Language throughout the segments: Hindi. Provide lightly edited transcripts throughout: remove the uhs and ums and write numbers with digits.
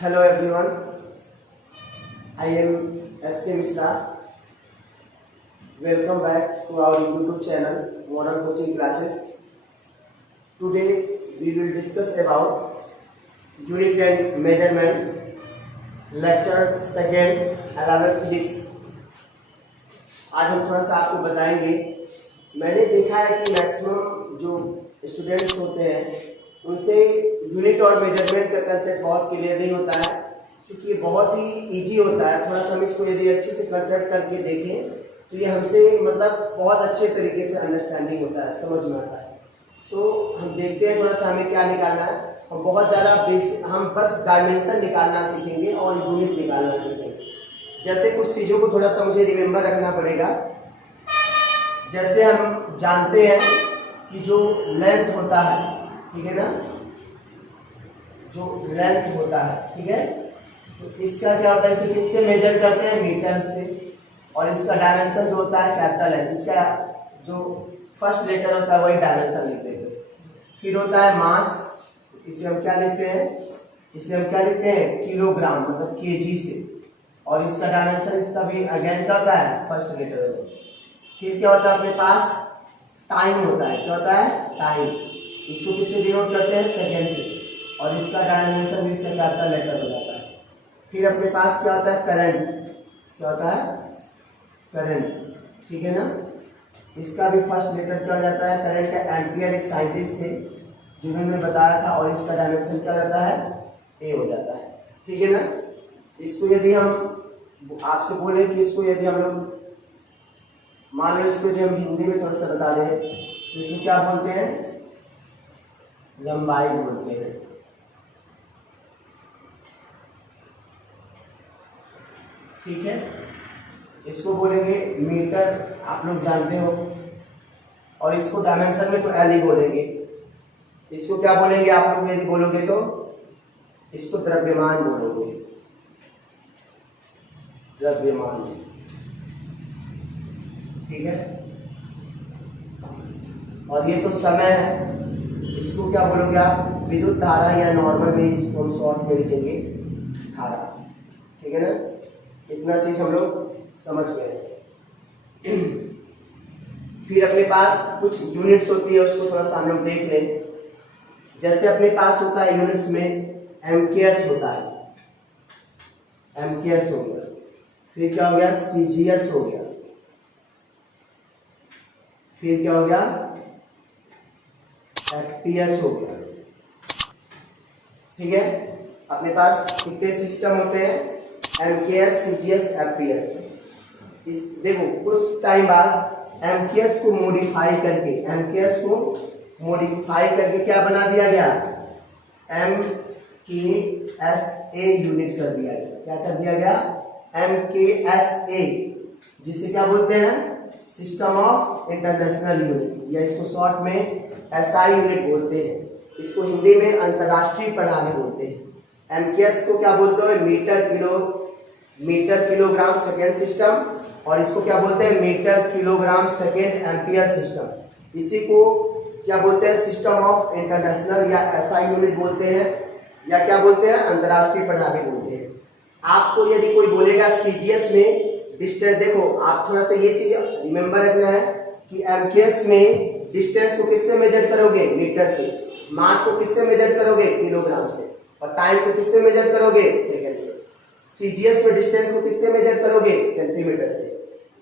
Hello everyone, I am S.K. Mishra. Welcome back to our YouTube channel, Modern Coaching Classes. Today we will discuss about Unit and Measurement, Lecture 2nd, 11th Physics. आज हम थोड़ा सा आपको बताएंगे। मैंने देखा है कि मैक्सिमम जो स्टूडेंट्स होते हैं उनसे यूनिट और मेजरमेंट का कंसेप्ट बहुत क्लियर नहीं होता है, क्योंकि ये बहुत ही इजी होता है। थोड़ा सा हम इसको यदि अच्छे से कंसेप्ट करके देखें तो ये हमसे मतलब बहुत अच्छे तरीके से अंडरस्टैंडिंग होता है, समझ में आता है। तो हम देखते हैं थोड़ा सा हमें क्या निकालना है। हम बहुत ज़्यादा बेसिक, हम बस डायमेंशन निकालना सीखेंगे और यूनिट निकालना सीखेंगे। जैसे कुछ चीज़ों को थोड़ा सा मुझे रिमेम्बर रखना पड़ेगा। जैसे हम जानते हैं कि जो लेंथ होता है, ठीक है ना, जो लेंथ होता है, ठीक है, तो इसका क्या होता है, इसे किससे मेजर करते हैं, मीटर से। और इसका डायमेंशन जो होता है कैपिटल है, इसका जो फर्स्ट लेटर होता है वही डायमेंशन लिखते हैं। फिर होता है मास, इसे हम क्या लिखते हैं, इसे हम क्या लिखते हैं, किलोग्राम, मतलब केजी से। और इसका डायमेंशन, इसका भी अगेन क्या होता है, फर्स्ट लेटर होता है। फिर क्या होता है अपने पास, टाइम होता है। क्या होता है, टाइम। इसको किससे डिनोट करते हैं, सेकेंड से। और इसका डायमेंशन भी इसका कैपिटल लेटर हो जाता है। फिर अपने पास क्या होता है, करंट। क्या होता है, करंट, ठीक है ना। इसका भी फर्स्ट लेटर क्या हो जाता है, करंट का। एम्पियर एक साइंटिस्ट थे जिन्होंने बताया था। और इसका डायमेंशन क्या हो जाता है, ए हो जाता है, ठीक है ना। इसको यदि हम आपसे बोले कि इसको यदि हम लोग मान लो, इसको यदि हम हिंदी में थोड़ा सा बता दें तो इसको क्या बोलते हैं, लंबाई बोलते हैं, ठीक है। इसको बोलेंगे मीटर, आप लोग जानते हो। और इसको डायमेंशन में तो एल ही बोलेंगे। इसको क्या बोलेंगे आप लोग यदि बोलोगे तो, इसको द्रव्यमान बोलोगे, द्रव्यमान, ठीक है। और ये तो समय है, इसको क्या बोलोगे आप, विद्युत धारा, या नॉर्मल में इसको हम शॉर्ट में लिखेंगे धारा, ठीक है ना। इतना चीज हम लोग समझ गए। फिर अपने पास कुछ यूनिट्स होती है, उसको थोड़ा सा हम लोग देख लें। जैसे अपने पास होता है यूनिट्स में एमकेएस होता है, एमकेएस हो गया। फिर क्या हो गया, सीजीएस हो गया। फिर क्या हो गया, एफपीएस हो गया, ठीक है। अपने पास कितने सिस्टम होते हैं, एमकेएस, सीजीएस, एफपीएस। इस देखो कुछ टाइम बाद एमकेएस को मॉडिफाई करके, एमकेएस को मॉडिफाई करके क्या बना दिया गया, एमकेएसए यूनिट कर दिया गया। क्या कर दिया गया, एमकेएसए, जिसे क्या बोलते हैं, सिस्टम ऑफ इंटरनेशनल यूनिट, या इसको शॉर्ट में एसआई यूनिट बोलते हैं। इसको हिंदी में अंतरराष्ट्रीय प्रणाली बोलते हैं। एमकेएस को क्या बोलते हैं, मीटर किलोग्राम सेकेंड सिस्टम। और इसको क्या बोलते हैं, metre kilogram second ampere system. इसी को क्या बोलते हैं, सिस्टम ऑफ इंटरनेशनल या एसआई यूनिट बोलते हैं, या क्या बोलते हैं, अंतरराष्ट्रीय प्रणाली बोलते हैं। आपको यदि कोई बोलेगा सीजीएस में डिस्टेंस, देखो आप थोड़ा सा ये चीज रिमेम्बर रखना है कि एमकेएस में डिस्टेंस को किससे मेजर करोगे, मीटर से। मास को किससे मेजर करोगे, किलोग्राम से। और टाइम को किससे मेजर करोगे, सेकंड से। सीजीएस में डिस्टेंस को किससे मेजर करोगे, सेंटीमीटर से।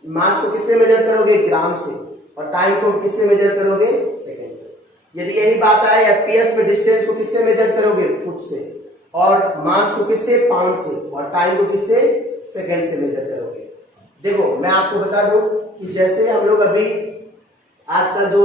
मास को किससे मेजर करोगे, ग्राम से। और टाइम को किससे मेजर करोगे, सेकंड से। यदि यही बात आए एफपीएस में डिस्टेंस को किससे मेजर करोगे, फुट से। और मास को किससे, पाउंड से। और टाइम को किससे, सेकंड से मेजर करोगे। देखो मैं आपको बता दूं कि जैसे हम लोग अभी आजकल जो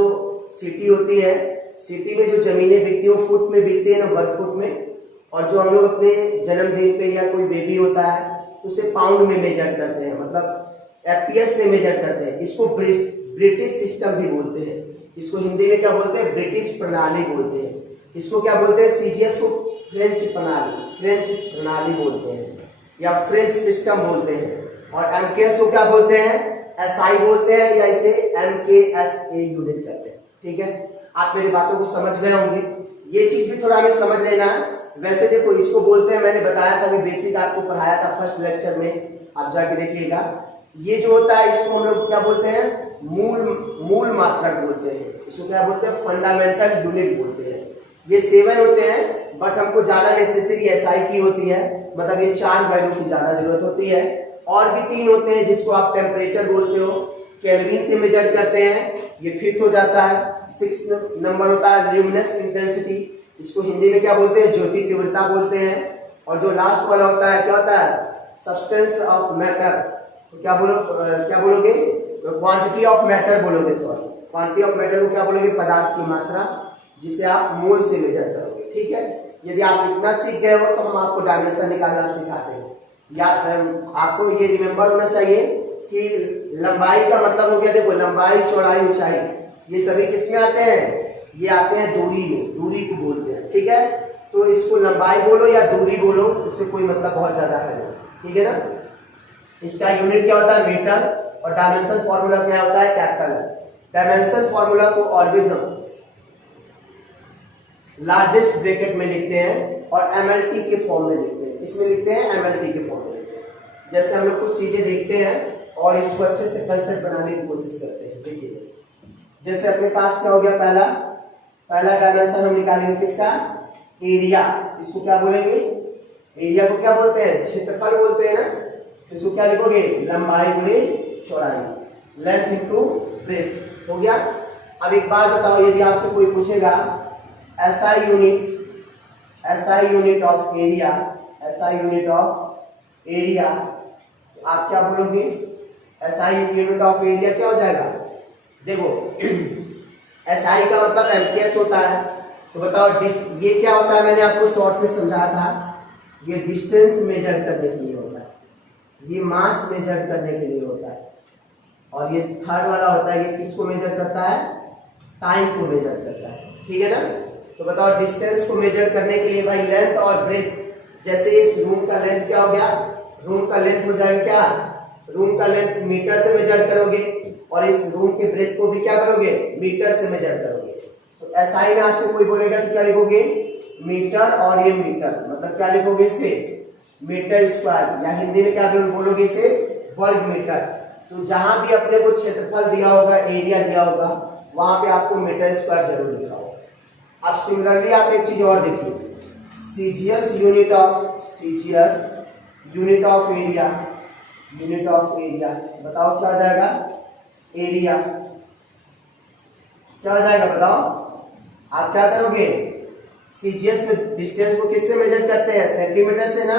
सिटी होती है, सिटी में जो जमीनें बिकती है वो फुट में बिकती है ना, वर्ग फुट में। और जो हम लोग अपने जन्मदिन पे या कोई बेबी होता है उसे पाउंड में मेजर करते हैं, मतलब एफपीएस में मेजर करते हैं। इसको ब्रिटिश सिस्टम भी बोलते हैं। इसको हिंदी में क्या बोलते हैं, ब्रिटिश प्रणाली बोलते हैं। इसको क्या बोलते हैं, सीजीएस को फ्रेंच प्रणाली, फ्रेंच प्रणाली बोलते हैं, या फ्रेंच सिस्टम बोलते हैं। और एमकेएस को क्या बोलते हैं, एसआई बोलते हैं, या इसे एमकेएसए यूनिट करते हैं, ठीक है। आप मेरी बातों को समझ गए होंगे। ये चीज भी थोड़ा हमें समझ लेना है वैसे देखो इसको बोलते हैं, मैंने बताया था अभी बेसिक आपको पढ़ाया था फर्स्ट लेक्चर में, आप जाके देखिएगा। ये जो होता है इसको हम लोग क्या बोलते हैं, मूल मात्रक बोलते हैं। इसको क्या बोलते हैं, फंडामेंटल यूनिट बोलते हैं। ये 7 होते हैं, बट हमको ज्यादा नेसेसरी एसआई की होती है, मतलब ये 4 वैल्यू की ज्यादा जरूरत होती है। और भी 3 होते हैं जिसको आप टेम्परेचर बोलते हो, केल्विन से मेजर करते हैं, ये 5th हो जाता है। 6 नंबर होता है ल्यूमिनस इंटेंसिटी, इसको हिंदी में क्या बोलते हैं, ज्योति तीव्रता बोलते हैं। और जो लास्ट वाला होता है क्या होता है, सब्सटेंस ऑफ मैटर, तो क्या बोलोगे, क्वांटिटी ऑफ मैटर बोलोगे, सॉरी क्वांटिटी ऑफ मैटर को क्या बोलोगे, पदार्थ की मात्रा, जिसे आप मोल से मेजर करोगे। ठीक है, यदि आप इतना सीख गए हो तो हम आपको डायमेंशन निकालना आप सिखाते हैं। या आपको ये रिमेंबर होना चाहिए कि लंबाई का मतलब हो गया, देखो लंबाई, चौड़ाई, ऊंचाई, ये सभी किसमें आते हैं, ये आते हैं दूरी में, दूरी को बोलते हैं। ठीक है, तो इसको लंबाई बोलो या दूरी बोलो, उससे कोई मतलब बहुत ज्यादा है, ठीक है ना। इसका यूनिट क्या होता है, मीटर, और डायमेंशन फॉर्मूला क्या होता है, कैपिटल। डायमेंशन फॉर्मूला को ऑलवेज हम लार्जेस्ट ब्रैकेट में लिखते हैं और एमएलटी के फॉर्म में लिखते हैं। इसमें लिखते हैं एमएलटी के फॉर्म में लिखते हैं। जैसे हम लोग कुछ चीजें देखते हैं और इसको अच्छे से कंसेप्ट बनाने की कोशिश करते हैं। देखिए जैसे अपने पास क्या हो गया, पहला डायमेंशन हम निकालेंगे किसका, एरिया। इसको क्या बोलेंगे, एरिया को क्या बोलते हैं, क्षेत्रफल बोलते हैं ना। तो इसको क्या लिखोगे, लंबाई गुणे चौड़ाई, लेंथ इनटू ब्रेथ, हो गया। अब एक बात बताओ, यदि आपसे कोई पूछेगा SI unit of area, SI unit of area, आप क्या बोलोगे, SI यूनिट ऑफ एरिया क्या हो जाएगा, देखो SI का मतलब एम्पियर्स होता है। तो बताओ ये क्या होता है, मैंने आपको शॉर्ट में समझाया था, ये डिस्टेंस मेजर करने के लिए होता है, ये मास मेजर करने के लिए होता है। और ये थर्ड वाला होता है, ये किसको मेजर करता है, टाइम को मेजर करता है। ठीक है ना। तो बताओ डिस्टेंस को मेजर करने के लिए भाई लेंथ और ब्रेथ, जैसे इस रूम का लेंथ क्या हो गया, रूम का लेंथ हो जाएगा क्या, रूम का लेंथ मीटर से मेजर करोगे, और इस रूम के ब्रेथ को भी क्या करोगे, मीटर से मेजर करोगे। तो एसआई में आपसे कोई बोलेगा तो क्या लिखोगे, मीटर, और ये मीटर, मतलब क्या लिखोगे इसे, मीटर स्क्वायर, या हिंदी में क्या बोलोगे इसे, वर्ग मीटर। तो जहां भी अपने को क्षेत्रफल दिया होगा, एरिया दिया होगा, वहां पे आपको मीटर स्क्वायर जरूर लिखा होगा। अब सिमिलरली आप एक चीज और देखिए, सीजीएस यूनिट ऑफ एरिया, बताओ क्या हो जाएगा, एरिया क्या हो जाएगा, बताओ। आप क्या करोगे, सीजीएस में डिस्टेंस को किससे मेजर करते हैं, सेंटीमीटर से ना,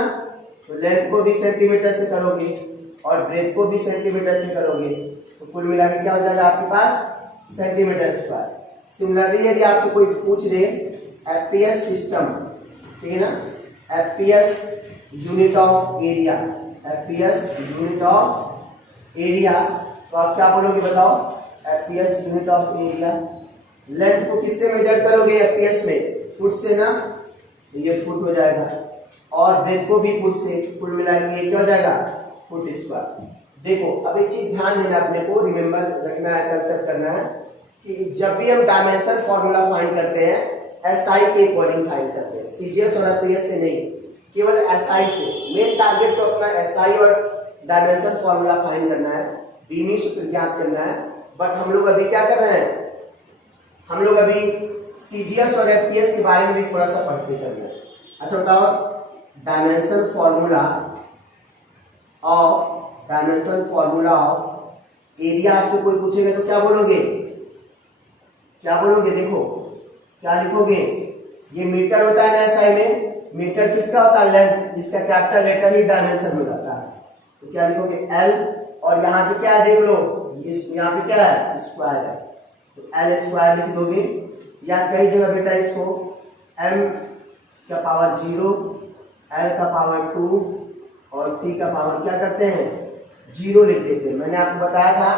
तो लेंथ को भी सेंटीमीटर से करोगे और ब्रेथ को भी सेंटीमीटर से करोगे, तो कुल मिला के क्या हो जाएगा आपके पास, सेंटीमीटर स्क्वायर। सिमिलरली यदि आपसे कोई पूछ दे एफपीएस सिस्टम, ठीक है ना, FPS unit of area, FPS unit of area, तो आप क्या बोलोगे बताओ, FPS unit of area. Length को किससे मेजर करोगे एफपीएस में, फुट से ना, तो ये फुट हो जाएगा, और ब्रेथ को भी फुट से, कुल मिला के ये क्या हो जाएगा, फुट स्क्वायर। देखो अब एक चीज ध्यान देना, अपने को रिमेंबर रखना है, कंसेप्ट करना है कि जब भी हम डायमेंशन फॉर्मूला फाइंड करते हैं एसआई के अकॉर्डिंग फाइंड करते हैं, सीजीएस और एफपीएस से नहीं, केवल एसआई से। मेन टारगेट तो अपना एसआई और डायमेंशन फॉर्मूला फाइंड करना है, बीनी सूत्र ज्ञात करना है। बट हम लोग अभी क्या कर रहे हैं, हम लोग अभी सीजीएस और एफपीएस के बारे में भी थोड़ा सा पढ़ते चल रहे हैं। अच्छा बताओ, डायमेंशन फॉर्मूला ऑफ एरिया आपसे कोई पूछेगा तो क्या बोलोगे, देखो क्या लिखोगे, ये मीटर होता है ना एसआई में, मीटर किसका होता है, लेंथ, इसका कैपिटल लेटर ही डायमेंशन हो जाता है, तो क्या लिखोगे एल, और यहाँ पे क्या है देख लो, इस यहाँ पे क्या है, स्क्वायर है, तो एल स्क्वायर लिख दोगे। या कई जगह बेटा इसको m का पावर 0, l का पावर 2 और t का पावर क्या करते हैं, 0 लिख देते हैं। मैंने आपको बताया था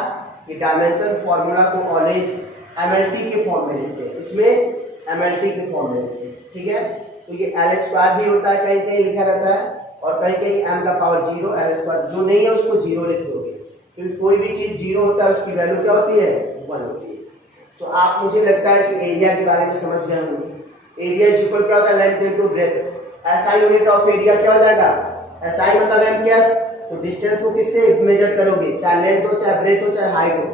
कि डायमेंशन फॉर्मूला को ऑलवेज एमएलटी के फॉर्म में लिखते हैं, इसमें एमएलटी के फॉर्म में लिखते हैं। ठीक है, तो ये एल स्क्वायर भी होता है, कहीं कहीं लिखा रहता है, और कहीं कहीं m का पावर 0, एल स्क्वायर जो नहीं है उसको 0 लिख दोगे, क्योंकि कोई भी चीज 0 होता है उसकी वैल्यू क्या होती है, 1 होती है। तो आप, मुझे लगता है कि एरिया के बारे में समझ गए होंगे। एरिया इक्वल क्या होता है, length into breadth, SI unit of area क्या हो जाएगा, SI मतलब एमपीएस। तो डिस्टेंस को किससे मेजर करोगे, चाहे लेंथ हो, चाहे ब्रेथ हो, चाहे हाइट हो,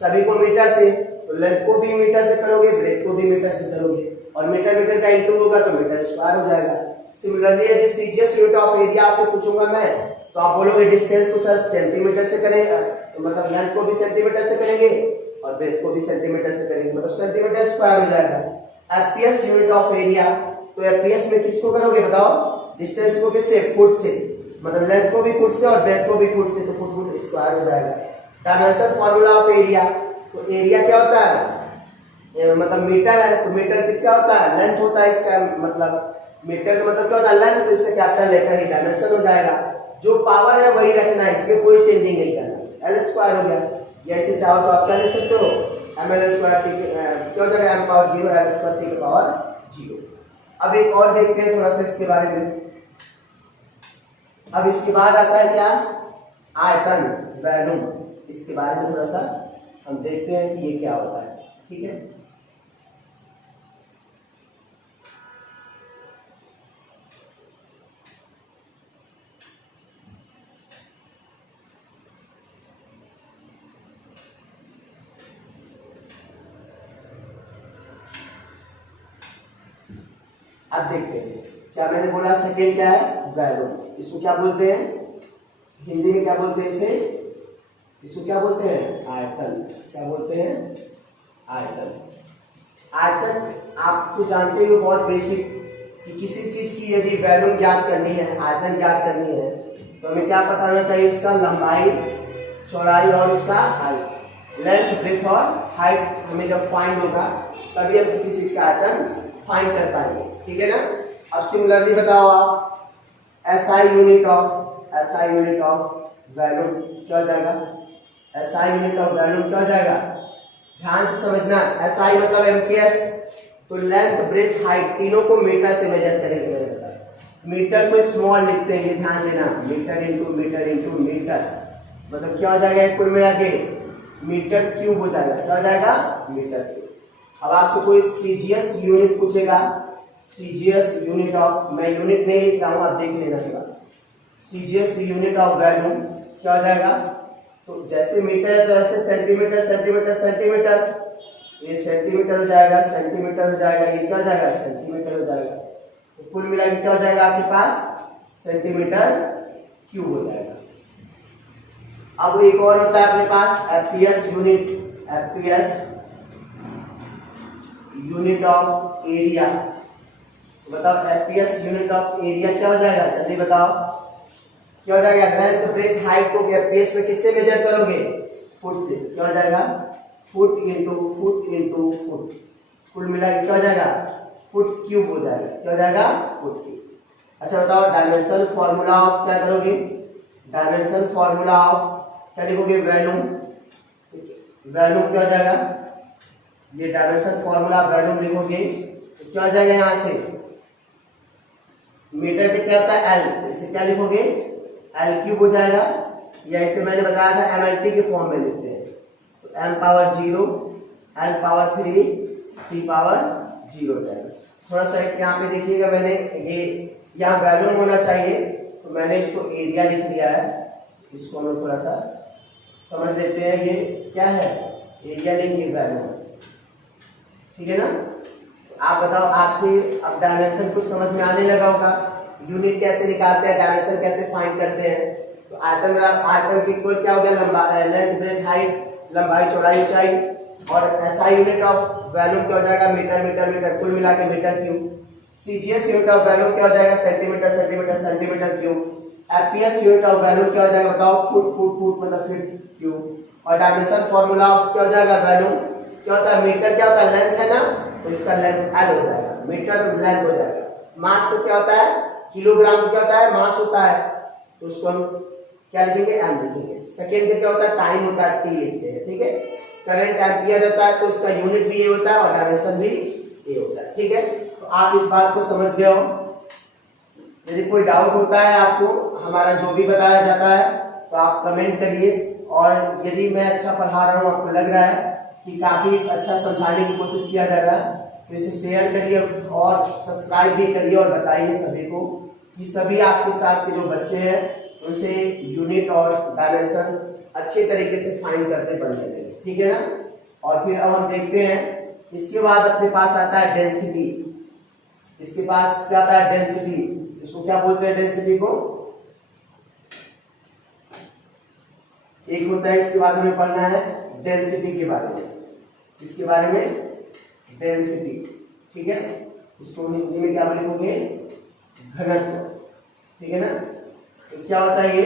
सभी को मीटर से। तो लेंथ को भी मीटर से करोगे, ब्रेथ को भी मीटर से करोगे, और मीटर मीटर का इंटू होगा तो मीटर स्क्वायर हो जाएगा। सिमिलरली यदि सीजीएस यूनिट ऑफ एरिया आपसे पूछूंगा मैं, तो आप बोलोगे डिस्टेंस को सर सेंटीमीटर से करेंगे, तो मतलब लेंथ को भी सेंटीमीटर से करेंगे और ब्रेथ को भी सेंटीमीटर से करेंगे, मतलब सेंटीमीटर स्क्वायर हो जाएगा। एफपीएस यूनिट ऑफ एरिया, तो एफपीएस में किसको करोगे बताओ, डिस्टेंस को किससे, फुट से, मतलब लेंथ को भी फुट से और ब्रेथ को भी फुट से, तो फुट फुट स्क्वायर हो जाएगा। डायमेंशन फार्मूला ऑफ एरिया, तो एरिया क्या होता है, मतलब मीटर है, तो मीटर किसका होता है, लेंथ होता है इसका, मतलब मीटर का मतलब क्या होता है, लेंथ, तो इसका कैपिटल लेटर ही डायमेंशन हो जाएगा। जो पावर है वही रखना है, इसमें कोई चेंजिंग नहीं करना। एल स्क्वायर हो गया, या ऐसे चाहो तो आप क्या ले सकते हो, एम एल स्क्वायर टी क्या हो जाएगा, m power 0 l square t की पावर 0। अब एक और देखते हैं थोड़ा सा इसके बारे में। अब इसके बाद आता है क्या, आयतन, वॉल्यूम। इसके बारे में थोड़ा सा हम देखते हैं कि ये क्या होता है, ठीक है। अब देखते हैं क्या मैंने बोला, सेकेंड क्या है, वॉल्यूम। इसको क्या बोलते हैं, हिंदी में क्या बोलते हैं इसे, इसको क्या बोलते हैं, आयतन। क्या बोलते हैं, आयतन। आयतन आप तो जानते हो बहुत बेसिक, कि किसी चीज की यदि वॉल्यूम ज्ञात करनी है, आयतन ज्ञात करनी है, तो हमें क्या पता होना चाहिए, उसका लंबाई, चौड़ाई और उसका हाइट। लेंथ, ब्रेथ और हाइट हमें जब फाइंड होगा तभी हम किसी चीज का आयतन फाइंड कर पाएंगे, ठीक है ना। अब सिमिलरली बताओ आप, एसआई यूनिट ऑफ वॉल्यूम क्या हो जाएगा, एसआई यूनिट ऑफ वॉल्यूम क्या हो जाएगा, ध्यान से समझना। एसआई मतलब एमपीएस, तो लेंथ, ब्रेथ, हाइट तीनों को मीटर से मेजर करेंगे। मीटर को स्मॉल लिखते हैं, ये ध्यान देना, metre into metre into metre, मतलब क्या हो जाएगा, कुल मिला के मीटर क्यूब हो जाएगा। क्या हो जाएगा, मीटर क्यूब। अब आपसे कोई सीजीएस यूनिट पूछेगा, सीजीएस यूनिट ऑफ, मैं यूनिट नहीं लिख रहा हूं, आप देख लेना थोड़ा। सीजीएस यूनिट ऑफ वॉल्यूम क्या हो जाएगा, तो जैसे मीटर है तो ऐसे सेंटीमीटर सेंटीमीटर सेंटीमीटर, ये सेंटीमीटर हो जाएगा, सेंटीमीटर हो जाएगा, ये क्या हो जाएगा, सेंटीमीटर हो जाएगा। तो कुल मिला के क्या हो जाएगा आपके पास, सेंटीमीटर क्यूब हो जाएगा। अब एक और होता है अपने पास FPS unit, FPS unit of area. बताओ एफपीएस यूनिट ऑफ एरिया क्या हो जाएगा, जल्दी बताओ क्या हो जाएगा। लेंथ, ब्रेथ, हाइट को एफपीएस में किससे मेजर करोगे, फुट से। क्या हो जाएगा, foot into foot into foot, कुल मिला के क्या हो जाएगा, फुट क्यूब हो जाएगा। क्या हो जाएगा, फुट क्यूब। अच्छा बताओ डायमेंशन फॉर्मूला ऑफ क्या करोगे, डायमेंशन फॉर्मूला ऑफ क्या लिखोगे, वॉल्यूम। वॉल्यूम क्या हो जाएगा, ये डायमेंशन फॉर्मूला वॉल्यूम लिखोगे तो क्या हो जाएगा, यहां से मीटर पे क्या होता है एल, इसे क्या लिखोगे, एल क्यूब हो जाएगा, या इसे मैंने बताया था एमएलटी के फॉर्म में लिखते हैं, तो m power 0 l power 3 t power 0 हो जाएगा। थोड़ा सा यहाँ पे देखिएगा, मैंने ये यहाँ वॉल्यूम होना चाहिए तो मैंने इसको एरिया लिख दिया है, इसको हम थोड़ा सा समझ लेते हैं। ये क्या है, एरिया लेंगे, वॉल्यूम, ठीक है ना। आप बताओ, आपसे अब डायमेंशन कुछ समझ में आने लगा होगा, यूनिट कैसे निकालते हैं, डायमेंशन कैसे फाइंड करते हैं। तो आयतन, आयतन की इक्वल क्या हो गया, लंबाई, लेंथ, ब्रेथ, हाइट, लंबाई, चौड़ाई, ऊंचाई, और एसआई यूनिट ऑफ वॉल्यूम क्या हो जाएगा, मीटर मीटर मीटर, कुल मिला के metre cube. CGS unit of volume क्या हो जाएगा, centimetre centimetre centimetre cube. FPS unit of volume क्या हो जाएगा, बताओ, फुट फुट फुट मतलब फीट क्यूब। और डायमेंशन फॉर्मूला ऑफ क्या हो जाएगा, वॉल्यूम क्या होता है, मीटर क्या होता है, लेंथ है ना, तो इसका लेंथ एल हो जाएगा, मीटर लेंथ हो जाएगा। मास से क्या होता है, किलोग्राम क्या होता है, मास होता है, तो उसको हम क्या लिखेंगे, एम लिखेंगे। सेकेंड का क्या होता है, टाइम होता है, टी लिखते हैं, ठीक है। करंट एम्पियर होता है तो उसका यूनिट भी ये होता है और डायमेंशन भी ये होता है, ठीक है। तो आप इस बात को समझ गए हो। यदि कोई डाउट होता है आपको, हमारा जो भी बताया जाता है तो आप कमेंट करिए, और यदि मैं अच्छा पढ़ा रहा हूँ, आपको लग रहा है कि काफी अच्छा समझाने की कोशिश किया जा रहा है, तो इसे शेयर करिए और सब्सक्राइब भी करिए और बताइए सभी को कि सभी आपके साथ के जो बच्चे हैं उनसे यूनिट और डायमेंशन अच्छे तरीके से फाइंड करते बन जाएंगे, ठीक है ना। और फिर अब हम देखते हैं, इसके बाद अपने पास आता है डेंसिटी। इसके पास क्या आता है? डेंसिटी। इसको क्या बोलते हैं? डेंसिटी को एक होता है, इसके बाद हमें पढ़ना है डेंसिटी के बारे में। इसके बारे में डेंसिटी, ठीक है। इसको हिंदी में क्या लिखोगे? घनत्व, ठीक है ना। तो क्या होता है ये?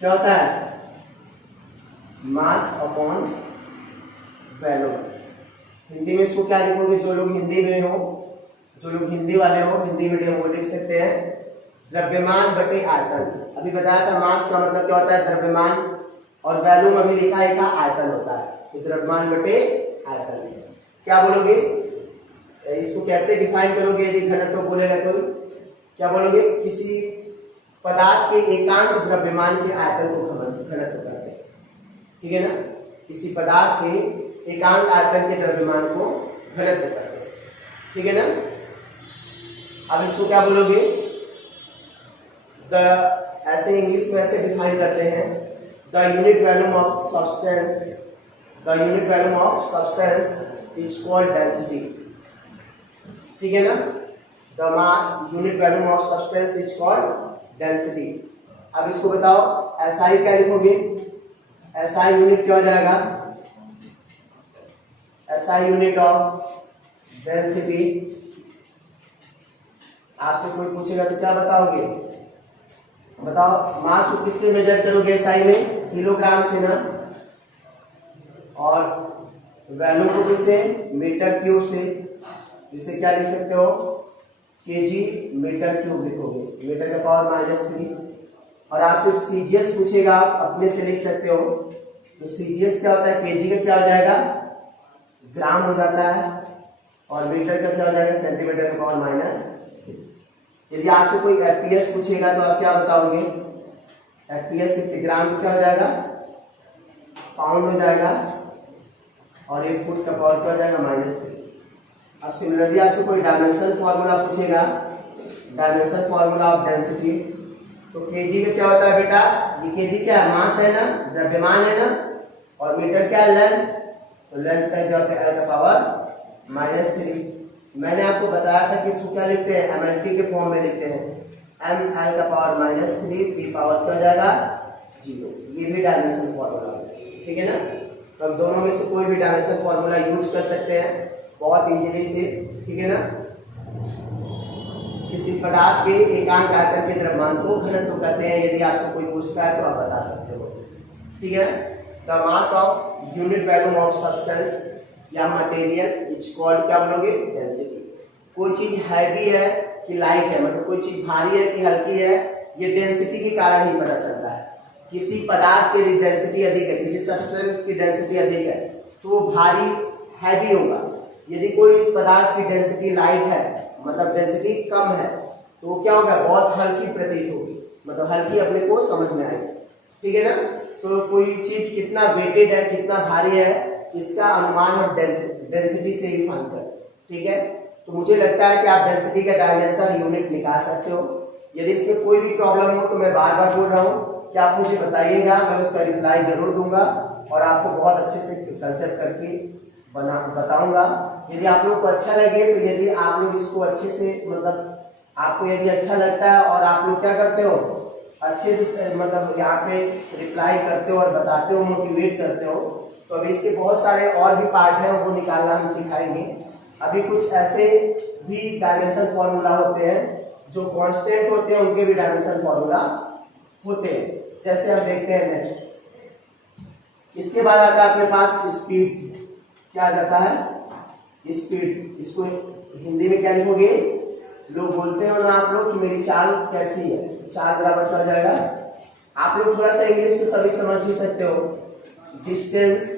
क्या होता है? Mass upon volume. हिंदी में इसको क्या लिखोगे? जो लोग हिंदी में हो, जो लोग हिंदी वाले हो, हिंदी मीडियम वो लिख सकते हैं द्रव्यमान बटे आयतन। अभी बताया था मास का मतलब क्या होता है? द्रव्यमान, और वॉल्यूम अभी लिखा है का आयतन होता है। तो द्रव्यमान बटे आयतन। क्या बोलोगे? इसको कैसे डिफाइन करोगे? यदि घनत्व बोलेगा तो क्या बोलोगे? किसी पदार्थ के एकांक द्रव्यमान के आयतन को घनत्व कहते हैं, ठीक है ना। किसी पदार्थ के एकांक आयतन के द्रव्यमान को घनत्व कहते हैं, ठीक है ना। अब इसको क्या बोलोगे? ऐसे इंग्लिश में ऐसे डिफाइन करते हैं, the unit volume of substance, the unit volume of substance is called density, ठीक है ना। The mass unit volume of substance is called density. अब इसको बताओ, एसआई क्या लिखोगे? एसआई यूनिट क्या हो जाएगा? SI unit of density. आपसे कोई पूछेगा तो क्या बताओगे? बताओ, मास को किससे मेजर करोगे? एसआई में किलोग्राम से ना, और वॉल्यूम को किससे? मीटर क्यूब से। जिसे क्या लिख सकते हो? केजी मीटर क्यूब लिखोगे, मीटर का पावर -3। और आपसे सीजीएस पूछेगा, आप अपने से लिख सकते हो। तो सीजीएस क्या होता है? केजी का क्या हो जाएगा? ग्राम हो जाता है, और मीटर का क्या हो जाएगा? सेंटीमीटर का पावर -3। यदि आपसे कोई एफपीएस पूछेगा तो आप क्या बताओगे? एफपीएस ग्राम का क्या हो जाएगा? पाउंड हो जाएगा, और 1 फुट का पावर क्या हो जाएगा? -3। अब सिमिलरली आपसे कोई डायमेंशन फॉर्मूला पूछेगा, डायमेंशन फॉर्मूला ऑफ डेंसिटी, तो केजी का क्या होता है बेटा? ये केजी क्या है? मास है ना, द्रव्यमान है ना, और मीटर क्या है? लेंथ। तो लेंथ का जो है L का पावर -3। मैंने आपको बताया था कि इसको क्या लिखते हैं? एमएलटी के फॉर्म में लिखते हैं, ml का पावर -3, p पावर क्या हो जाएगा? 0। ये भी डायमेंशन फॉर्मूला है, ठीक है ना। तो हम दोनों में से कोई भी डायमेंशन फॉर्मूला यूज कर सकते हैं बहुत इजीली से, ठीक है ना। किसी पदार्थ के एकांक आयतन के द्रव्यमान को घनत्व कहते हैं। यदि आपसे कोई पूछता है तो आप बता सकते हो, ठीक है। The mass of unit volume of substance या मटेरियल इज कॉल्ड, क्या बोलोगे? डेंसिटी। कोई चीज हैवी है कि लाइट है, मतलब कोई चीज भारी है कि हल्की है, ये डेंसिटी के कारण ही पता चलता है। किसी पदार्थ की डेंसिटी अधिक है, किसी सब्सटेंस की डेंसिटी अधिक है तो वो भारी हैवी होगा। यदि कोई पदार्थ की डेंसिटी लाइट है, मतलब डेंसिटी कम है, तो वो क्या होगा? बहुत हल्की प्रतीत होगी, मतलब हल्की अपने को समझ में आएगी, ठीक है ना। तो कोई चीज कितना वेटेड है, कितना भारी है, इसका अनुमान हम डेंसिटी से ही फाइंड करें, ठीक है। तो मुझे लगता है कि आप डेंसिटी का डायमेंशन यूनिट निकाल सकते हो। यदि इसमें कोई भी प्रॉब्लम हो तो मैं बार बार बोल रहा हूँ कि आप मुझे बताइएगा, मैं उसका रिप्लाई जरूर दूंगा और आपको बहुत अच्छे से कंसेप्ट करके बताऊंगा। यदि आप लोग को अच्छा लगे तो यदि आप लोग इसको अच्छे से, मतलब आपको यदि अच्छा लगता है और आप लोग क्या करते हो? अच्छे से मतलब यहाँ पे रिप्लाई करते हो और बताते हो, मोटिवेट करते हो, तो अभी इसके बहुत सारे और भी पार्ट हैं, वो निकालना हम सिखाएंगे। अभी कुछ ऐसे भी डायमेंशन फॉर्मूला होते हैं जो कांस्टेंट होते हैं, उनके भी डायमेंशन फॉर्मूला होते हैं, जैसे हम देखते हैं नेक्स्ट। इसके बाद आता है अपने पास स्पीड। क्या आ जाता है? स्पीड। इसको हिंदी में क्या लिखोगे? लोग बोलते हो ना आप लोग कि मेरी चाल कैसी है, चाल बराबर क्या हो जाएगा? आप लोग थोड़ा सा इंग्लिश में सभी समझ ही सकते हो। डिस्टेंस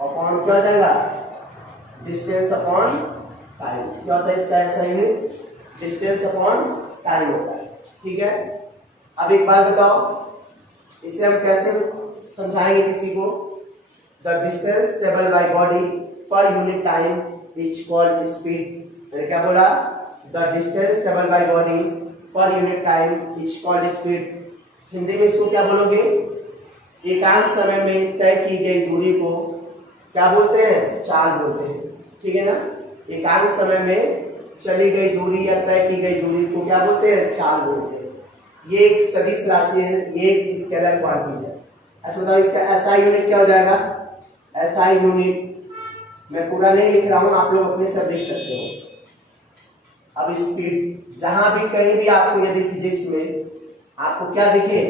अपॉन क्या हो जाएगा? Distance upon time. क्या होता है इसका ऐसा यूनिट? डिस्टेंस अपॉन टाइम होता है, ठीक है। अब एक बात बताओ, इसे हम कैसे समझाएंगे किसी को? The distance travel by body per unit time is called speed. मैंने क्या बोला? The distance travelled by body per unit time is called speed. Hindi में इसको क्या बोलोगे? एकांक समय में तय की गई दूरी को क्या बोलते हैं? चाल बोलते हैं। ठीक है ना? एकांक समय में चली गई दूरी या तय की गई दूरी को क्या बोलते हैं? चाल बोलते हैं। ये एक सदिश राशि है, ये एक स्केलर क्वांटिटी है। अच्छा बताओ इसका एसआई यूनिट क्या हो जाएगा? एसआई यूनिट मैं पूरा नहीं लिख रहा हूं, आप लोग अपने सब लिख सकते हो। अब स्पीड जहां भी कहीं भी आपको यदि फिजिक्स में आपको क्या दिखे,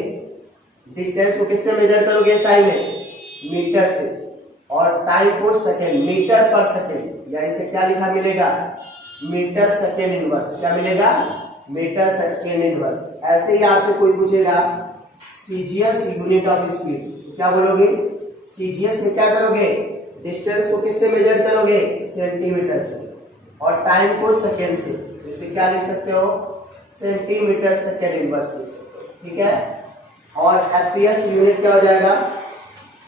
डिस्टेंस को किससे मेजर करोगे? एसआई में, मीटर से, और टाइम को सेकेंड, मीटर पर सेकेंड, या इसे क्या लिखा मिलेगा? Metre second inverse. क्या मिलेगा? Metre second inverse. ऐसे ही आपसे कोई पूछेगा सीजीएस यूनिट ऑफ स्पीड, क्या बोलोगे? सीजीएस में क्या करोगे? डिस्टेंस को किससे मेजर करोगे? सेंटीमीटर से, और टाइम को सेकेंड से। इसे क्या लिख सकते हो? सेंटीमीटर सेकेंड इनवर्स लिख सकते हो। ठीक है? और एफपीएस यूनिट क्या हो जाएगा?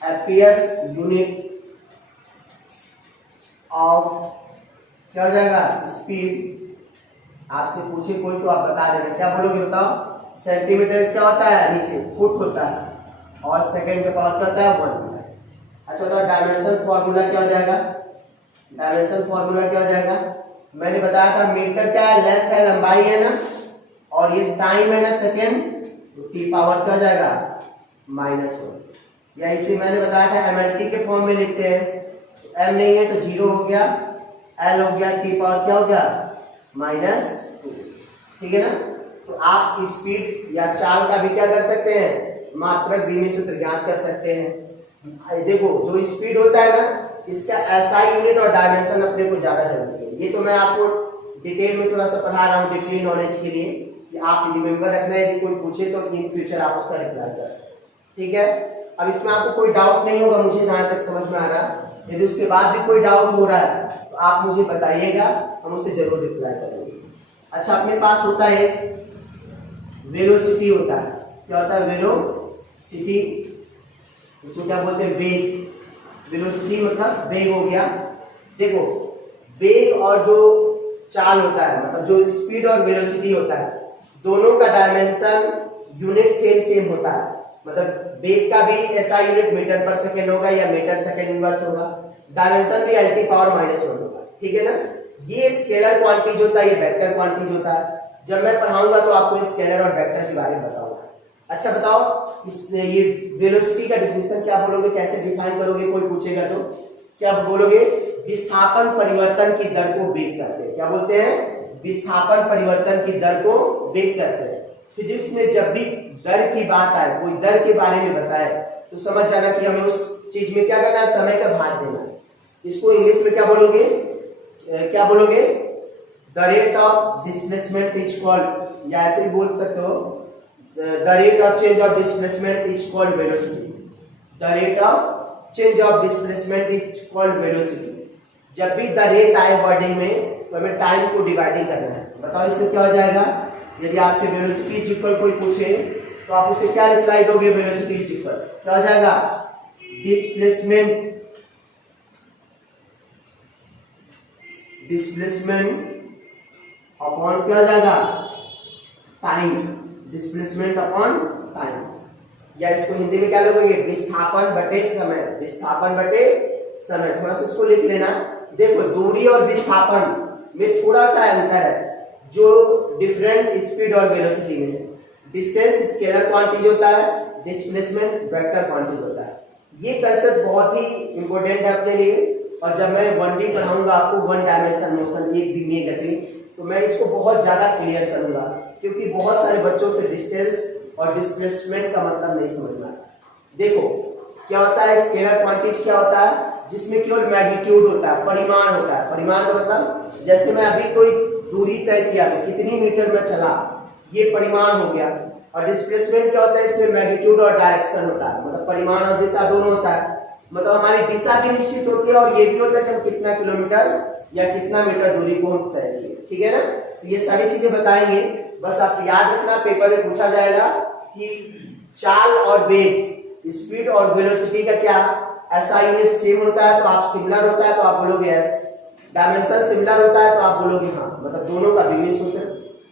एफपीएस यूनिट ऑफ क्या हो जाएगा? स्पीड। आपसे पूछे कोई तो आप बता देना, क्या बोलोगे? बताओ। सेंटीमीटर क्या होता है? नीचे फुट होता है, और सेकंड का पावर क्या होता है? 1 होता है। अच्छा तो डायमेंशन फॉर्मूला क्या हो जाएगा? डायमेंशन फॉर्मूला क्या हो जाएगा? मैंने बताया था मीटर क्या है? लेंथ है, लंबाई है ना, और ये टाइम है ना, सेकेंड, तो टी पावर क्या हो जाएगा? -1। या इसे मैंने बताया था एमएलटी के फॉर्म में लिखते हैं, एम नहीं है तो 0 हो गया, एल हो गया, टी पावर क्या हो गया? -2। ठीक है ना? तो आप स्पीड या चाल का भी क्या कर सकते हैं? मात्रक द्विमीय सूत्र ज्ञात कर सकते हैं। देखो जो स्पीड होता है ना, इसका एसआई यूनिट और डायमेंशन अपने को ज्यादा जरूरी है। ये तो मैं आपको डिटेल में थोड़ा सा पढ़ा रहा हूँ डिग्री नॉलेज के लिए, कि आप रिमेम्बर रखना है, यदि कोई पूछे तो इन फ्यूचर आप उसका रिप्लाई कर सकते। ठीक है? अब इसमें आपको कोई डाउट नहीं होगा, मुझे जहां तक समझ में आ रहा। यदि उसके बाद भी कोई डाउट हो रहा है तो आप मुझे बताइएगा, हम उसे जरूर रिप्लाई करेंगे। अच्छा अपने पास होता है वेलोसिटी होता है। क्या होता है? वेलोसिटी, इसको क्या बोलते हैं? वेग। वेलोसिटी मतलब वेग हो गया। देखो वेग और जो चाल होता है, मतलब जो स्पीड और वेलोसिटी होता है, दोनों का डायमेंशन यूनिट सेम होता है। मतलब वेग का भी ऐसा यूनिट मीटर पर सेकेंड होगा या मीटर सेकेंड इनवर्स होगा, डायमेंशन भी एल टी पावर -1 होगा। ठीक है ना? ये स्केलर क्वांटिटी होता है, ये वेक्टर क्वांटिटी होता है। जब मैं पढ़ाऊंगा तो आपको स्केलर और वेक्टर के बारे में बताऊंगा। अच्छा बताओ ये वेलोसिटी का डिफिनेशन क्या बोलोगे? कैसे डिफाइन करोगे? कोई पूछेगा तो क्या बोलोगे? विस्थापन परिवर्तन की दर को वेग कहते हैं। क्या बोलते हैं? विस्थापन परिवर्तन की दर को वेग कहते हैं। फिजिक्स में जब भी दर की बात आए, कोई दर के बारे में बताए, तो समझ जाना कि हमें उस चीज में क्या करना है? समय का भाग देना है। इसको इंग्लिश में क्या बोलोगे? क्या बोलोगे? The rate of displacement is called, या ऐसे भी बोल सकते हो, the rate of change of displacement is called velocity. The rate of change of displacement is called velocity. जब भी द रेट आए वर्डिंग में, तो हमें टाइम को डिवाइडिंग करना है। बताओ इससे क्या हो जाएगा? यदि आपसे वेलोसिटी इज इक्वल कोई पूछे तो आप उसे क्या रिप्लाई दोगे? वेलोसिटी इज इक्वल क्या हो जाएगा? डिस्प्लेसमेंट अपॉन क्या हो जाएगा? टाइम। डिस्प्लेसमेंट अपॉन टाइम, या इसको हिंदी में क्या लिखोगे? विस्थापन बटे समय। विस्थापन बटे समय, थोड़ा सा इसको लिख लेना। देखो दूरी और विस्थापन में थोड़ा सा अंतर है जो डिफरेंट स्पीड और वेलोसिटी में है। डिस्टेंस स्केलर क्वांटिटी होता है, डिस्प्लेसमेंट वेक्टर क्वांटिटी होता है। ये कंसेप्ट बहुत ही इंपॉर्टेंट है अपने लिए, और जब मैं 1D पढ़ाऊंगा आपको, 1 डायमेंशन मोशन, एक दिव्य गति, तो मैं इसको बहुत ज्यादा क्लियर करूंगा, क्योंकि बहुत सारे बच्चों से डिस्टेंस और डिस्प्लेसमेंट का मतलब नहीं समझ में आता। देखो क्या होता है? स्केलर क्वांटिटी क्या होता है? जिसमें केवल मैग्नीट्यूड होता है, परिमाण होता है। परिमाण का मतलब जैसे मैं अभी कोई दूरी तय किया तो कितनी मीटर में चला, ये परिमाण हो गया। और डिस्प्लेसमेंट क्या होता है? इसमें मैग्नीट्यूड और डायरेक्शन होता है, मतलब परिमाण और दिशा दोनों होता है। मतलब हमारी दिशा भी निश्चित होती है, और ये भी होता है कि हम कितना किलोमीटर या कितना मीटर दूरी को हम तय किए। ठीक है ना? तो ये सारी चीजें बताएंगे। बस आप याद रखना, पेपर में पूछा जाएगा कि चाल और वेग, स्पीड और वेलोसिटी का क्या ऐसा यूनिट सेम होता है तो आप सिमिलर होता है तो आप बोलोगे यस, डायमेंशन सिमिलर होता है तो आप बोलोगे हाँ, मतलब दोनों का भिन्न सूत्र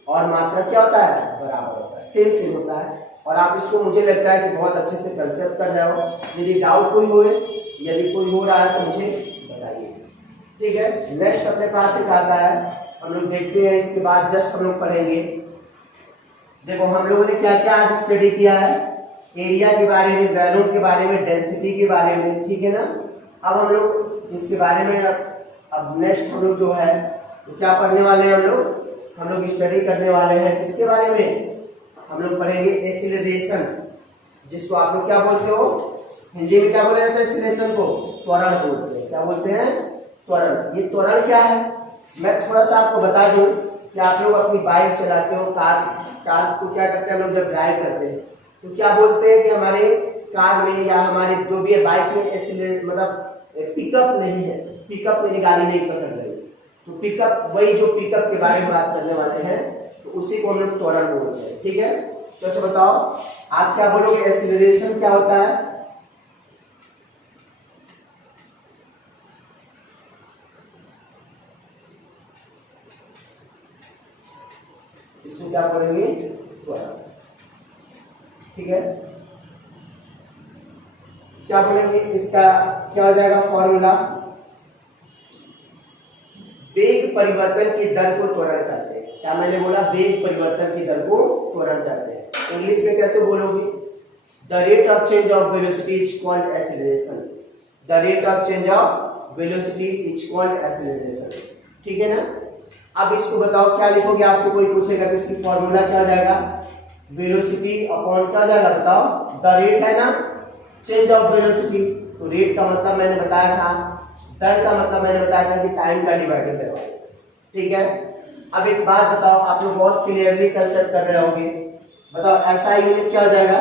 और मात्रा क्या होता है, बराबर होता है, सेम सेम होता है। और आप इसको मुझे लगता है कि बहुत अच्छे से कंसेप्ट कर रहे हो। यदि डाउट कोई हो, यदि कोई हो रहा है तो मुझे बताइए, ठीक है। नेक्स्ट अपने पास एक आता है, हम लोग देखते हैं, इसके बाद जस्ट हम लोग पढ़ेंगे। देखो हम लोगों ने क्या क्या आज स्टडी किया है, एरिया के बारे में, वैल्यूम के बारे में, डेंसिटी के बारे में, ठीक है ना। अब हम लोग इसके बारे में अब नेक्स्ट हम लोग जो है तो क्या पढ़ने वाले हैं, हम लोग स्टडी करने वाले हैं किसके बारे में, हम लोग पढ़ेंगे एक्सीलरेशन, जिसको आप लोग क्या बोलते हो, हिंदी में क्या बोला जाता है एक्सीलरेशन को, त्वरण बोलते हैं। क्या बोलते हैं, त्वरण। ये त्वरण क्या है, मैं थोड़ा सा आपको बता दूं कि आप लोग अपनी बाइक चलाते हो, कार को क्या करते हैं हम लोग जब ड्राइव करते हैं तो क्या बोलते हैं कि हमारे कार में या हमारे जो भी है बाइक में एक्सीलरेशन मतलब पिकअप नहीं है, पिकअप मेरी गाड़ी नहीं पकड़ रही, तो पिकअप, वही जो पिकअप के बारे में बात करने वाले हैं तो उसी को हम लोग त्वरण बोलते हैं, ठीक है। तो अच्छा बताओ आप क्या बोलोगे, एक्सीलरेशन क्या होता है, इसको क्या पढ़ेंगे, त्वरण, ठीक है। क्या बोलेंगे, इसका क्या हो जाएगा फॉर्मूला, वेग परिवर्तन की दर को त्वरण कहते हैं। क्या मैंने बोला, वेग परिवर्तन की दर को त्वरण कहते हैं। इंग्लिश में कैसे बोलोगे, the rate of change of velocity is called acceleration, the rate of change of velocity is called acceleration, ठीक है ना। अब इसको बताओ क्या लिखोगे, आपसे कोई पूछेगा तो इसकी फॉर्मूला क्या हो जाएगा, वेलोसिटी अपॉन क्या हो जाएगा, बताओ, द रेट है ना, चेंज ऑफ वेलोसिटी, तो रेट का मतलब मैंने बताया था, दर का मतलब मैंने बताया था कि टाइम का डिवाइडेड है, ठीक है। अब एक बात बताओ, आप लोग बहुत क्लियरली कंसेप्ट कर रहे होंगे, बताओ ऐसा यूनिट क्या हो जाएगा,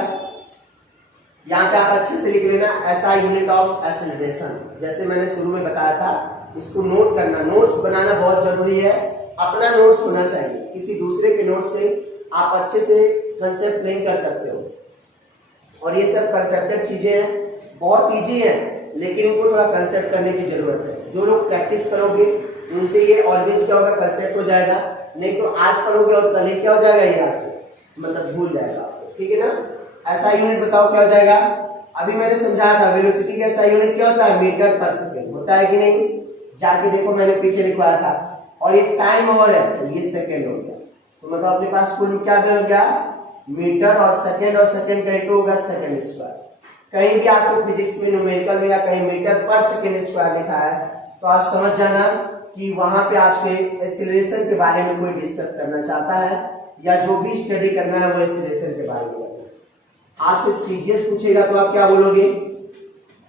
यहाँ पे आप अच्छे से लिख लेना, ऐसा यूनिट ऑफ एक्सीलरेशन, जैसे मैंने शुरू में बताया था, इसको नोट करना, नोट्स बनाना बहुत जरूरी है, अपना नोट्स होना चाहिए, किसी दूसरे के नोट्स से आप अच्छे से कंसेप्ट नहीं कर सकते हो। और ये सब कंसेप्टेड चीजें हैं, बहुत इजी है, लेकिन इनको थोड़ा कंसेप्ट करने की जरूरत है। जो लोग प्रैक्टिस करोगे उनसे ये ऑलवेज क्या होगा, कंसेप्ट हो जाएगा, नहीं तो आज पढ़ोगे और कल क्या हो जाएगा, यहाँ से मतलब भूल जाएगा आपको, ठीक है ना। ऐसा यूनिट बताओ क्या हो जाएगा, अभी मैंने समझाया था वेलोसिटी का ऐसा यूनिट क्या होता है, मीटर पर सेकेंड होता है कि नहीं, जाके देखो मैंने पीछे लिखवाया था, और ये टाइम और है तो ये सेकेंड हो गया, तो मतलब अपने पास कुल क्या बन गया, मीटर और सेकेंड का इंटू होगा सेकेंड स्क्वायर। कहीं भी आपको फिजिक्स में न्यूमेरिकल में या कहीं मीटर पर सेकेंड स्क्वायर लिखा है तो आप समझ जाना कि वहां पे आपसे एक्सीलरेशन के बारे में कोई डिस्कस करना चाहता है, या जो भी स्टडी करना है वो एक्सीलरेशन के बारे में करना है। आपसे सीजीएस पूछेगा तो आप क्या बोलोगे,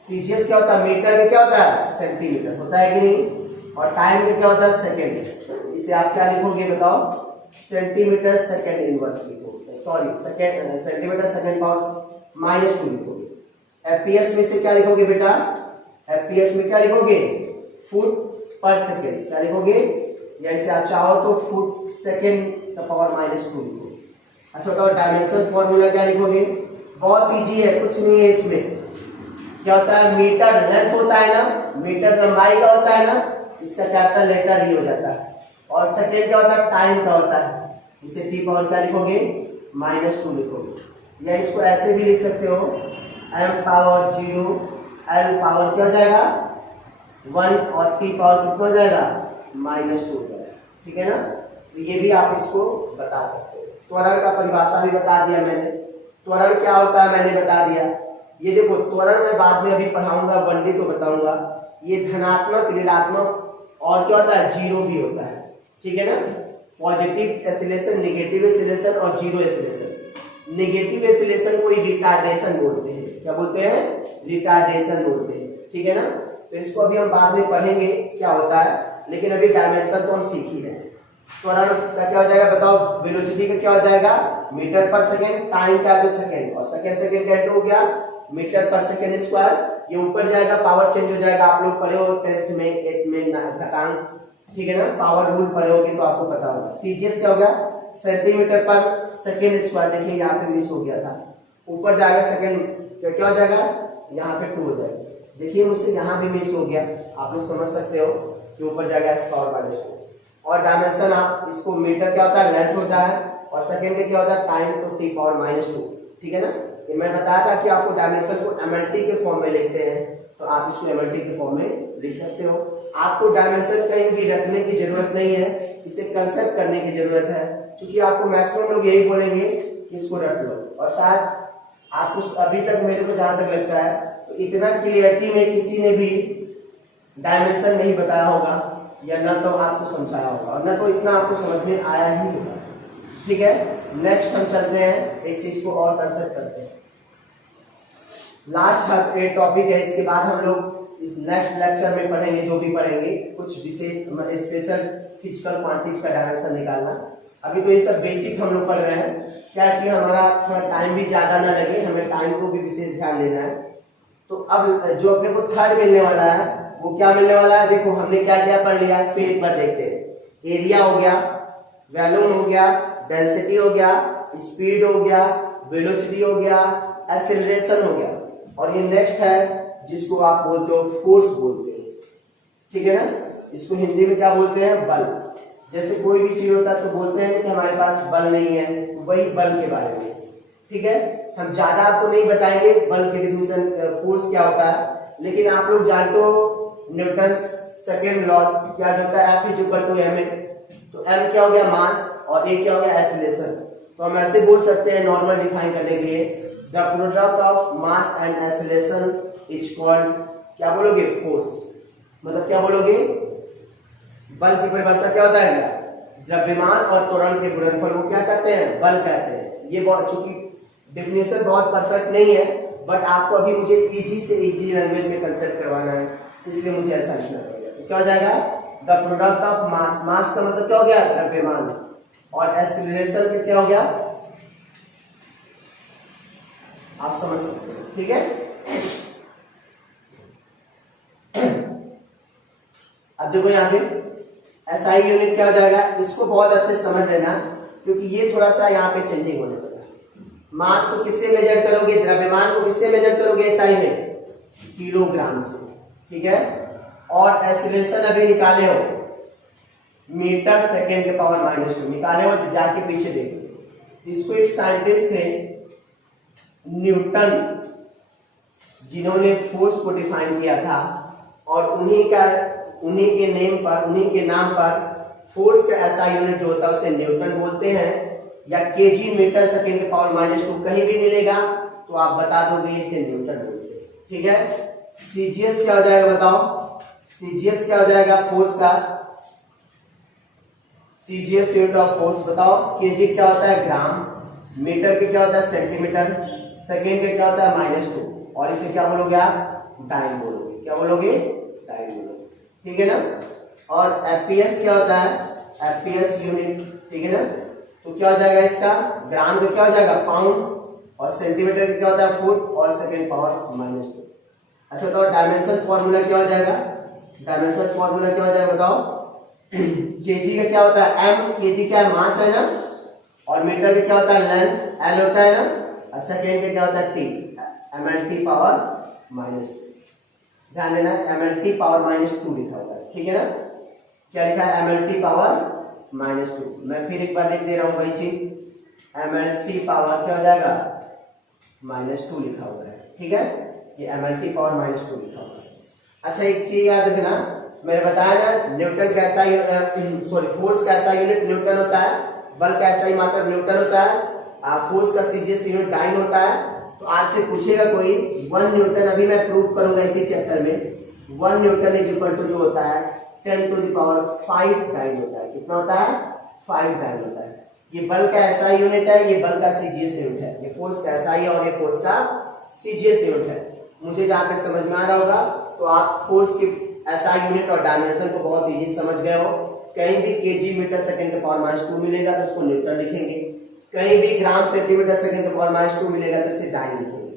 सीजीएस क्या होता है, मीटर का क्या होता है, सेंटीमीटर होता है कि नहीं, और टाइम का क्या होता है, सेकेंड। इसे आप क्या लिखोगे बताओ, सेंटीमीटर सेकेंड इनवर्स लिखोगे, sorry second, centimetre second power -2 लिखोगे। एफपीएस में से क्या लिखोगे बेटा, एफपीएस में क्या लिखोगे, फुट पर सेकेंड, क्या लिखोगे, या इसे आप चाहो तो फुट सेकेंड का पावर -2 लिखोगे। अच्छा बताओ डायमेंशन फॉर्मूला क्या लिखोगे, बहुत इजी है, कुछ नहीं है इसमें, क्या होता है, मीटर लेंथ होता है ना, मीटर लंबाई का होता है ना, इसका कैपिटल लेटर ही हो जाता है, और सेकेंड क्या होता है, टाइम का होता है, इसे टी पावर क्या लिखोगे, -2 लिखोगे, या इसको ऐसे भी लिख सकते हो, m पावर 0 l पावर क्या हो जाएगा 1 और t पावर कितना हो जाएगा -2 हो जाएगा, ठीक है ना। तो ये भी आप इसको बता सकते हो। त्वरण का परिभाषा भी बता दिया मैंने, त्वरण क्या होता है मैंने बता दिया। ये देखो त्वरण मैं बाद में अभी पढ़ाऊंगा, 1D तो बताऊंगा, ये धनात्मक, ऋणात्मक और क्या होता है, जीरो भी होता है, ठीक है ना। पॉजिटिव एक्सीलरेशन, नेगेटिव एक्सीलरेशन और जीरो एक्सीलरेशन। नेगेटिव एक्सीलरेशन को रिटार्डेशन बोलते हैं, क्या बोलते हैं, रिटार्डेशन बोलते हैं, ठीक है ना। तो इसको अभी हम बाद में पढ़ेंगे क्या होता है, लेकिन अभी डायमेंशन तो हम सीख ही रहे हैं। त्वरण का क्या हो जाएगा बताओ, वेलोसिटी का क्या हो जाएगा, मीटर पर सेकेंड, टाइम का तो सेकेंड, और सेकेंड का इंटू हो गया मीटर पर सेकेंड स्क्वायर, ये ऊपर जाएगा पावर चेंज हो जाएगा, आप लोग पढ़े हो 10th में 8th में घातांक, ठीक है ना, पावर रूल पढ़े होगे तो आपको पता होगा। सीजीएस क्या हो गया, सेंटीमीटर पर सेकेंड स्क्वायर, देखिए यहाँ पे मिस हो गया था, ऊपर जाएगा सेकेंड क्या हो जाएगा, यहाँ पे 2 हो जाएगा, देखिए मुझसे यहाँ भी मिस हो गया, आप लोग समझ सकते हो कि ऊपर जाएगा s पावर -2। और डायमेंशन आप इसको मीटर क्या होता है, लेंथ होता है, और सेकेंड में क्या होता है, टाइम टू t पावर -2। ठीक है ना। ये मैं बताया था कि आपको डायमेंशन को MLT के फॉर्म में लिखते हैं, तो आप इसको MLT के फॉर्म में लिख सकते हो। आपको डायमेंशन कहीं भी रखने की जरूरत नहीं है, इसे कंसेप्ट करने की जरूरत है, क्योंकि आपको मैक्सिमम लोग यही बोलेंगे कि इसको रख लो। और शायद आपको अभी तक, मेरे को जहां तक लगता है, तो इतना क्लियरिटी में किसी ने भी डायमेंशन नहीं बताया होगा, या न तो आपको समझाया होगा, और न तो इतना आपको समझ में आया ही होगा। ठीक है, नेक्स्ट हम चलते हैं, एक चीज को और कंसेप्ट करते हैं। लास्ट एक टॉपिक है, इसके बाद हम लोग इस नेक्स्ट लेक्चर में पढ़ेंगे, जो भी पढ़ेंगे कुछ विशेष स्पेशल फिजिकल क्वांटिटीज का डायमेंशन निकालना। अभी तो ये सब बेसिक हम लोग पढ़ रहे हैं, क्या कि हमारा थोड़ा टाइम भी ज्यादा ना लगे, हमें टाइम को भी विशेष ध्यान देना है। तो अब जो अपने को थर्ड मिलने वाला है वो क्या मिलने वाला है, देखो हमने क्या क्या पढ़ लिया, फिर एक बार देखते हैं। एरिया हो गया, वॉल्यूम हो गया, डेंसिटी हो गया, स्पीड हो गया, वेलोसिटी हो गया, एक्सेलरेशन हो गया, और ये नेक्स्ट है जिसको आप बोलते हो फोर्स बोलते हो। ठीक है ना, इसको हिंदी में क्या बोलते हैं, बल। जैसे कोई भी चीज होता है तो बोलते हैं कि हमारे पास बल नहीं है, वही बल के बारे में। ठीक है, हम ज्यादा आपको नहीं बताएंगे बल की डिफिनेशन, फोर्स क्या होता है, लेकिन आप लोग जानते हो न्यूटन सेकेंड लॉ क्या होता है, F = ma। तो m क्या हो गया, मास, और a क्या हो गया, एक्सेलरेशन। तो हम ऐसे बोल सकते हैं नॉर्मल डिफाइन करने के लिए, the product of mass and acceleration is called, क्या बोलोगे, फोर्स। मतलब क्या बोलोगे, बल की परिभाषा क्या होता है, द्रव्यमान और त्वरण के गुणनफल को क्या कहते हैं, बल कहते हैं। ये बहुत, चूंकि डेफिनेशन बहुत परफेक्ट नहीं है, बट आपको अभी मुझे इजी से इजी लैंग्वेज में कंसेप्ट करवाना है, इसलिए मुझे ऐसा लिखना पड़ेगा। तो क्या हो जाएगा, द प्रोडक्ट ऑफ मास, मास का मतलब क्या हो गया, द्रव्यमान, और एक्सेलरेशन का क्या हो गया, आप समझ सकते हैं। ठीक है, अब देखो यहाँ पे SI यूनिट क्या हो जाएगा, इसको बहुत अच्छे से समझ लेना, क्योंकि ये थोड़ा सा यहाँ पे चेंजिंग होने वाला है। मास को किससे मेजर करोगे, द्रव्यमान को किससे मेजर करोगे, SI में, किलोग्राम से। ठीक है, और एक्सेलरेशन अभी निकाले हो, मीटर सेकेंड के पावर -2 निकाले हो, जाके पीछे देखो। इसको एक साइंटिस्ट थे न्यूटन, जिन्होंने फोर्स को डिफाइन किया था, और उन्हीं के नाम पर फोर्स का SI यूनिट जो होता है उसे न्यूटन बोलते हैं, या केजी मीटर सेकेंड के पावर -2 कहीं भी मिलेगा तो आप बता दोगे इसे न्यूटन बोलते हैं। ठीक है, CGS क्या हो जाएगा, बताओ, CGS क्या हो जाएगा, फोर्स का CGS यूनिट ऑफ फोर्स बताओ। केजी क्या होता है, ग्राम, मीटर के क्या होता है, सेंटीमीटर, सेकेंड के क्या होता है, -2, और इसे क्या बोलोगे आप, टाइम बोलोगे। क्या बोलोगे, टाइम बोलोगे। ठीक है ना, और FPS क्या होता है, FPS यूनिट। ठीक है ना, तो क्या हो जाएगा इसका, ग्राम का क्या हो जाएगा, पाउंड, और सेंटीमीटर का क्या होता है, फुट, और सेकेंड पावर -2। अच्छा, तो डायमेंशन फॉर्मूला क्या हो जाएगा, डायमेंशन फॉर्मूला क्या हो जाएगा बताओ। केजी का क्या होता है, m, केजी क्या है, मास है ना, और मीटर का क्या होता है, लेंथ, L होता है ना, और सेकेंड का क्या होता है, T, MLT पावर -2। ध्यान देना, MLT पावर -2 लिखा हुआ है। ठीक है ना, क्या लिखा है, MLT पावर -2। मैं फिर एक बार लिख दे रहा हूं वही चीज, MLT पावर क्या हो जाएगा, -2 लिखा हुआ है। ठीक है, ये MLT पावर -2 लिखा हुआ है। अच्छा, एक चीज याद रखना, मैंने बताया ना न्यूटन का फोर्स का SI यूनिट न्यूटन होता है, बल का SI मात्रक न्यूटन होता है, फोर्स का CGS यूनिट डाइन होता है। तो आपसे पूछेगा कोई 1 न्यूटन, अभी मैं प्रूव करूंगा इसी चैप्टर में, 1 न्यूटन इज इक्वल टू जो होता है 10⁵ डाइन होता है। कितना होता है, 5 डाइन होता है। ये बल का SI यूनिट है, ये बल का CGS यूनिट है, ये फोर्स का SI है और ये फोर्स का CGS यूनिट है। मुझे जहां तक समझ में आ रहा होगा तो आप फोर्स के SI यूनिट और डायमेंशन को बहुत इजी समझ गए हो। कहीं भी केजी मीटर सेकेंड के पावर -2 मिलेगा तो उसको न्यूटन लिखेंगे, कहीं भी ग्राम सेंटीमीटर सेकेंड के पावर -2 मिलेगा तो इसे डाइन लिखेंगे।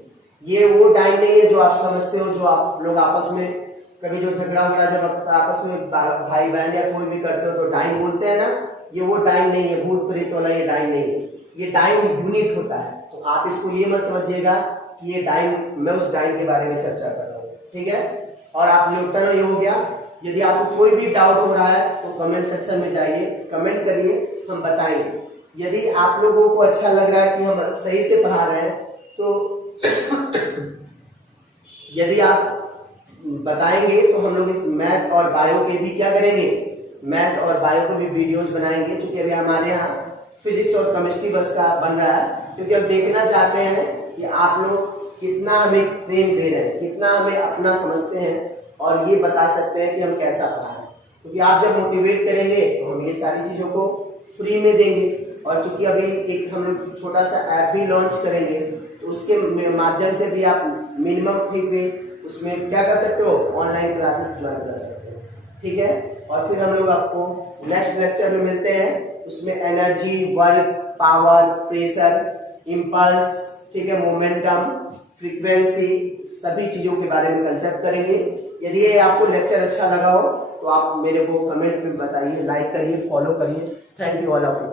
ये वो डाइन नहीं है जो आप समझते हो, जो आप लोग आपस में कभी जो झगड़ा उगड़ा जब आपस में भाई बहन या कोई भी करते हो तो डाइन बोलते हैं ना, ये वो डाइन नहीं है, भूत प्रेत वाला ये डाइन नहीं है, ये डाइन यूनिट होता है। तो आप इसको ये मत समझिएगा कि ये डाइन, मैं उस डाइन के बारे में चर्चा कर रहा हूँ, ठीक है। और आप न्यूटन ये हो गया। यदि आपको कोई भी डाउट हो रहा है तो कमेंट सेक्शन में जाइए, कमेंट करिए, हम बताएंगे। यदि आप लोगों को अच्छा लग रहा है कि हम सही से पढ़ा रहे हैं तो यदि आप बताएंगे तो हम लोग इस मैथ और बायो के भी क्या करेंगे, मैथ और बायो के भी वीडियोज बनाएंगे। क्योंकि अभी हमारे यहाँ फिजिक्स और केमिस्ट्री बस का बन रहा है, क्योंकि हम देखना चाहते हैं कि आप लोग कितना हमें प्रेम दे रहे हैं, कितना हमें अपना समझते हैं और ये बता सकते हैं कि हम कैसा पढ़ा है। क्योंकि आप जब मोटिवेट करेंगे तो हम ये सारी चीज़ों को फ्री में देंगे। और चूंकि अभी एक हम लोग छोटा सा ऐप भी लॉन्च करेंगे तो उसके माध्यम से भी आप मिनिमम फी पे उसमें क्या कर सकते हो, ऑनलाइन क्लासेस ज्वाइन कर सकते हो, ठीक है। और फिर हम लोग आपको नेक्स्ट लेक्चर में मिलते हैं, उसमें energy, work, power, pressure, impulse, ठीक है, मोमेंटम, फ्रीक्वेंसी, सभी चीज़ों के बारे में कंसेप्ट करेंगे। यदि ये आपको लेक्चर अच्छा लगा हो तो आप मेरे को कमेंट में बताइए, लाइक करिए, फॉलो करिए। Thank you all of you.